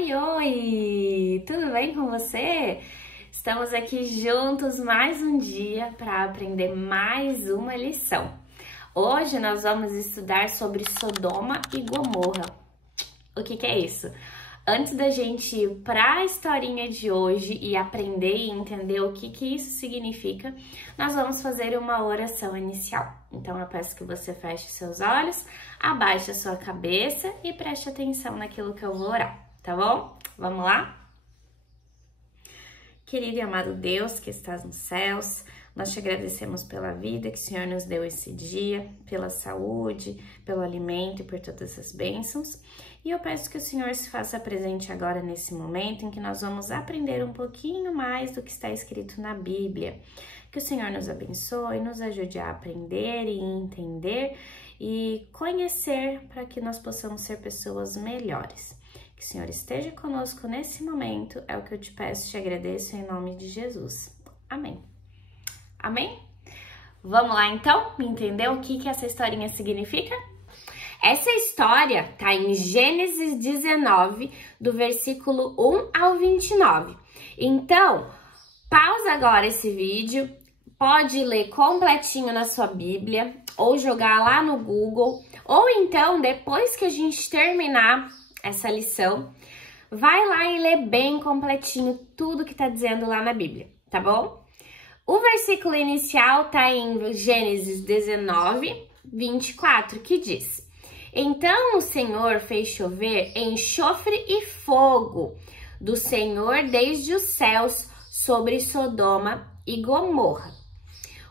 Oi, oi! Tudo bem com você? Estamos aqui juntos mais um dia para aprender mais uma lição. Hoje nós vamos estudar sobre Sodoma e Gomorra. O que é isso? Antes da gente ir para a historinha de hoje e aprender e entender o que isso significa, nós vamos fazer uma oração inicial. Então eu peço que você feche seus olhos, abaixe a sua cabeça e preste atenção naquilo que eu vou orar, tá bom? Vamos lá? Querido e amado Deus que estás nos céus, nós te agradecemos pela vida que o Senhor nos deu esse dia, pela saúde, pelo alimento e por todas as bênçãos. E eu peço que o Senhor se faça presente agora nesse momento em que nós vamos aprender um pouquinho mais do que está escrito na Bíblia. Que o Senhor nos abençoe, nos ajude a aprender e entender e conhecer para que nós possamos ser pessoas melhores. Que o Senhor esteja conosco nesse momento, é o que eu te peço e te agradeço em nome de Jesus. Amém. Amém? Vamos lá então, entender o que essa historinha significa? Essa história tá em Gênesis 19, do versículo 1 ao 29. Então, pausa agora esse vídeo, pode ler completinho na sua Bíblia, ou jogar lá no Google, ou então, depois que a gente terminar essa lição, vai lá e lê bem completinho tudo que tá dizendo lá na Bíblia, tá bom? O versículo inicial tá em Gênesis 19, 24, que diz: Então o Senhor fez chover enxofre e fogo do Senhor desde os céus sobre Sodoma e Gomorra.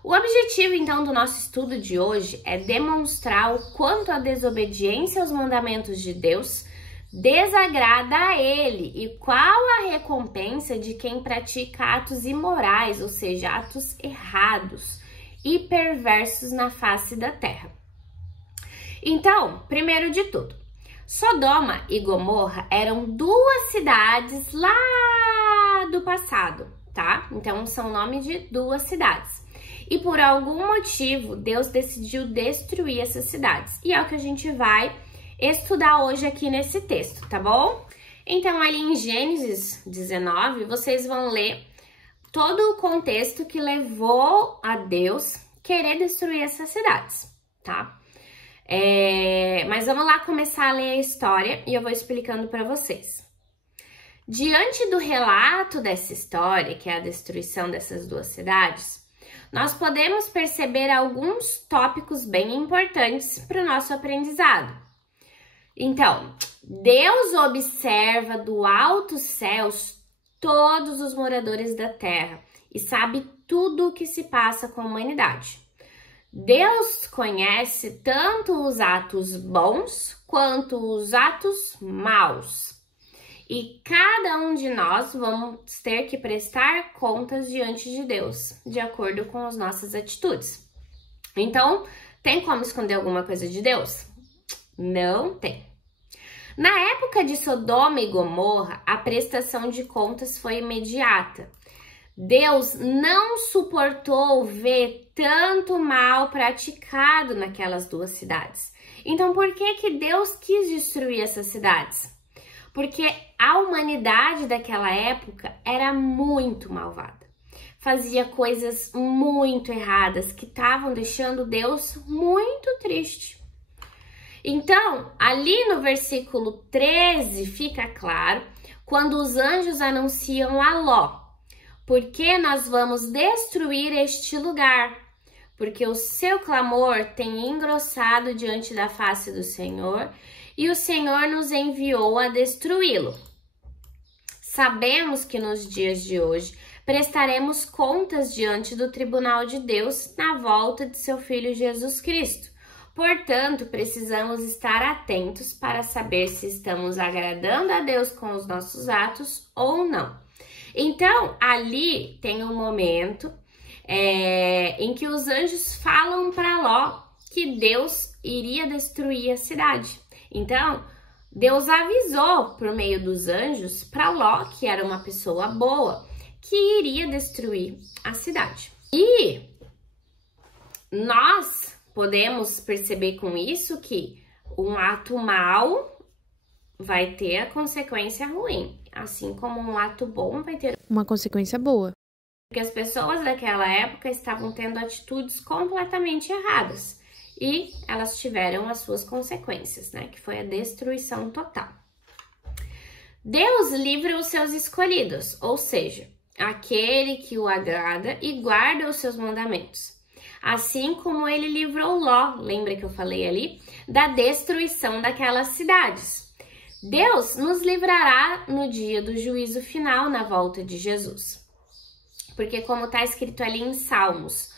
O objetivo, então, do nosso estudo de hoje é demonstrar o quanto a desobediência aos mandamentos de Deus desagrada a Ele e qual a recompensa de quem pratica atos imorais, ou seja, atos errados e perversos na face da terra. Então, primeiro de tudo, Sodoma e Gomorra eram duas cidades lá do passado, tá? Então, são nome de duas cidades. E por algum motivo, Deus decidiu destruir essas cidades. E é o que a gente vai estudar hoje aqui nesse texto, tá bom? Então, ali em Gênesis 19, vocês vão ler todo o contexto que levou a Deus querer destruir essas cidades, tá? Mas vamos lá começar a ler a história e eu vou explicando para vocês. Diante do relato dessa história, que é a destruição dessas duas cidades, nós podemos perceber alguns tópicos bem importantes para o nosso aprendizado. Então, Deus observa do altos céus todos os moradores da terra e sabe tudo o que se passa com a humanidade. Deus conhece tanto os atos bons quanto os atos maus. E cada um de nós vamos ter que prestar contas diante de Deus, de acordo com as nossas atitudes. Então, tem como esconder alguma coisa de Deus? Não tem. Na época de Sodoma e Gomorra, a prestação de contas foi imediata. Deus não suportou ver tanto mal praticado naquelas duas cidades. Então, por que Deus quis destruir essas cidades? Porque a humanidade daquela época era muito malvada. Fazia coisas muito erradas que estavam deixando Deus muito triste. Então, ali no versículo 13 fica claro quando os anjos anunciam a Ló: porque nós vamos destruir este lugar, porque o seu clamor tem engrossado diante da face do Senhor, e o Senhor nos enviou a destruí-lo. Sabemos que nos dias de hoje prestaremos contas diante do tribunal de Deus na volta de seu Filho Jesus Cristo. Portanto, precisamos estar atentos para saber se estamos agradando a Deus com os nossos atos ou não. Então, ali tem um momento em que os anjos falam para Ló que Deus iria destruir a cidade. Então, Deus avisou por meio dos anjos para Ló, que era uma pessoa boa, que iria destruir a cidade. E nós podemos perceber com isso que um ato mau vai ter a consequência ruim, assim como um ato bom vai ter uma consequência boa. Porque as pessoas daquela época estavam tendo atitudes completamente erradas e elas tiveram as suas consequências, né? Que foi a destruição total. Deus livra os seus escolhidos, ou seja, aquele que o agrada e guarda os seus mandamentos. Assim como ele livrou Ló, lembra que eu falei ali, da destruição daquelas cidades. Deus nos livrará no dia do juízo final, na volta de Jesus. Porque como está escrito ali em Salmos,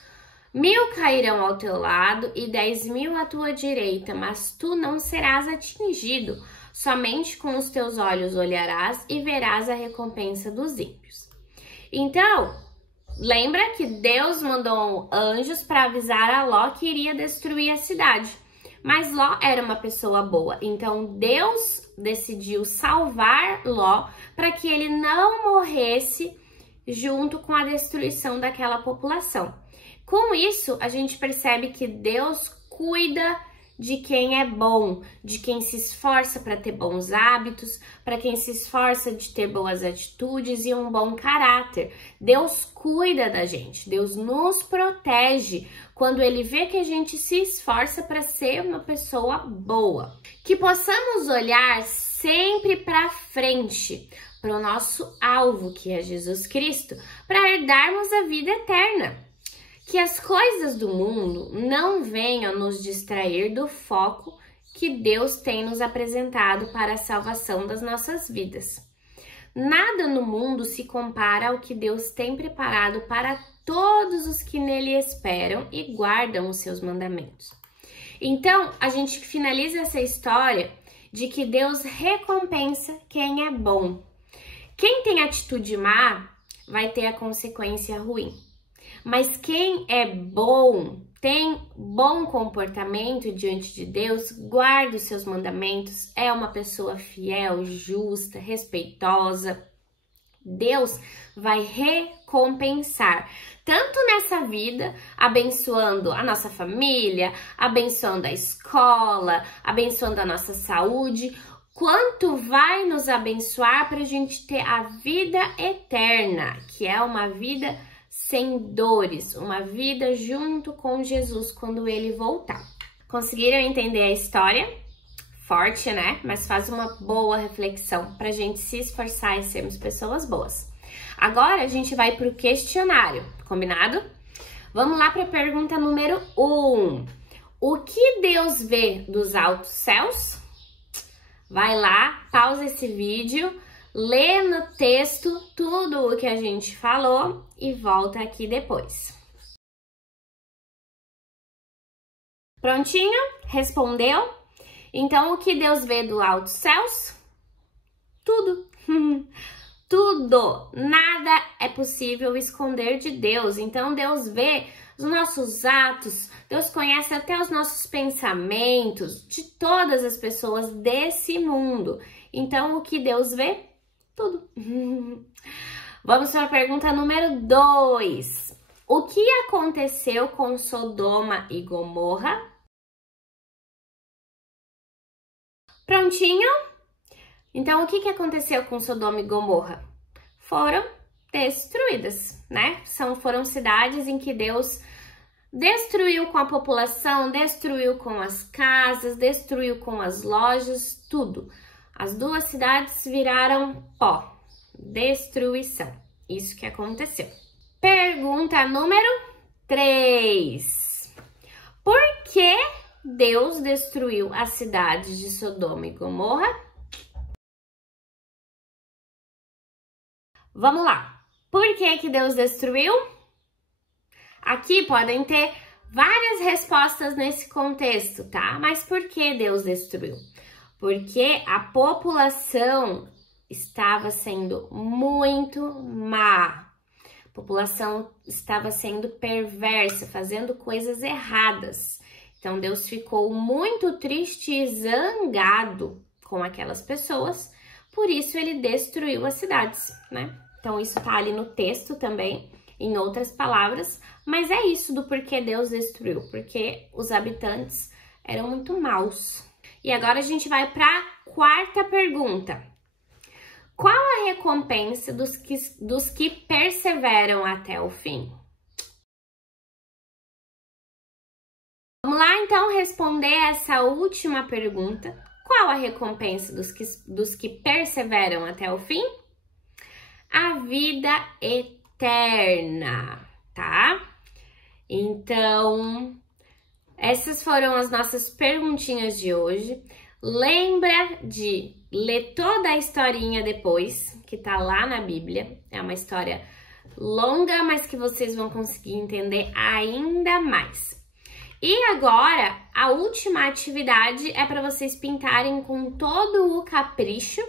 1000 cairão ao teu lado e 10.000 à tua direita, mas tu não serás atingido. Somente com os teus olhos olharás e verás a recompensa dos ímpios. Então, lembra que Deus mandou anjos para avisar a Ló que iria destruir a cidade. Mas Ló era uma pessoa boa, então Deus decidiu salvar Ló para que ele não morresse junto com a destruição daquela população. Com isso, a gente percebe que Deus cuida de quem é bom, de quem se esforça para ter bons hábitos, para quem se esforça de ter boas atitudes e um bom caráter. Deus cuida da gente, Deus nos protege quando Ele vê que a gente se esforça para ser uma pessoa boa. Que possamos olhar sempre para frente, para o nosso alvo, que é Jesus Cristo, para herdarmos a vida eterna. Que as coisas do mundo não venham nos distrair do foco que Deus tem nos apresentado para a salvação das nossas vidas. Nada no mundo se compara ao que Deus tem preparado para todos os que nele esperam e guardam os seus mandamentos. Então, a gente finaliza essa história de que Deus recompensa quem é bom. Quem tem atitude má vai ter a consequência ruim. Mas quem é bom, tem bom comportamento diante de Deus, guarda os seus mandamentos, é uma pessoa fiel, justa, respeitosa, Deus vai recompensar, tanto nessa vida, abençoando a nossa família, abençoando a escola, abençoando a nossa saúde, quanto vai nos abençoar para a gente ter a vida eterna, que é uma vida sem dores, uma vida junto com Jesus quando Ele voltar. Conseguiram entender a história? Forte, né? Mas faz uma boa reflexão para a gente se esforçar e sermos pessoas boas. Agora a gente vai para o questionário, combinado? Vamos lá para a pergunta número 1. O que Deus vê dos altos céus? Vai lá, pausa esse vídeo, lê no texto tudo o que a gente falou e volta aqui depois. Prontinho? Respondeu? Então, o que Deus vê do altos céus? Tudo. Tudo. Nada é possível esconder de Deus. Então, Deus vê os nossos atos, Deus conhece até os nossos pensamentos de todas as pessoas desse mundo. Então, o que Deus vê? Tudo. Vamos para a pergunta número 2. O que aconteceu com Sodoma e Gomorra? Prontinho? Então, o que aconteceu com Sodoma e Gomorra? Foram destruídas, né? Foram cidades em que Deus destruiu com a população, destruiu com as casas, destruiu com as lojas, tudo. As duas cidades viraram pó. Destruição. Isso que aconteceu. Pergunta número 3. Por que Deus destruiu as cidades de Sodoma e Gomorra? Vamos lá. Por que Deus destruiu? Aqui podem ter várias respostas nesse contexto, tá? Mas por que Deus destruiu? Porque a população estava sendo muito má. A população estava sendo perversa, fazendo coisas erradas. Então, Deus ficou muito triste e zangado com aquelas pessoas, por isso ele destruiu as cidades, né? Então, isso tá ali no texto também, em outras palavras, mas é isso do porquê Deus destruiu, porque os habitantes eram muito maus. E agora a gente vai para a quarta pergunta. Qual a recompensa dos que perseveram até o fim? Vamos lá, então, responder essa última pergunta. Qual a recompensa dos que perseveram até o fim? A vida eterna, tá? Então, essas foram as nossas perguntinhas de hoje. Lembra de ler toda a historinha depois, que tá lá na Bíblia. É uma história longa, mas que vocês vão conseguir entender ainda mais. E agora, a última atividade é para vocês pintarem com todo o capricho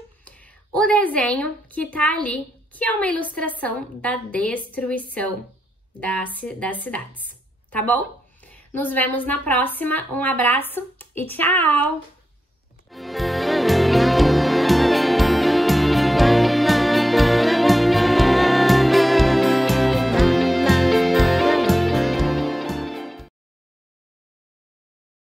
o desenho que tá ali, que é uma ilustração da destruição das cidades, tá bom? Nos vemos na próxima, um abraço e tchau!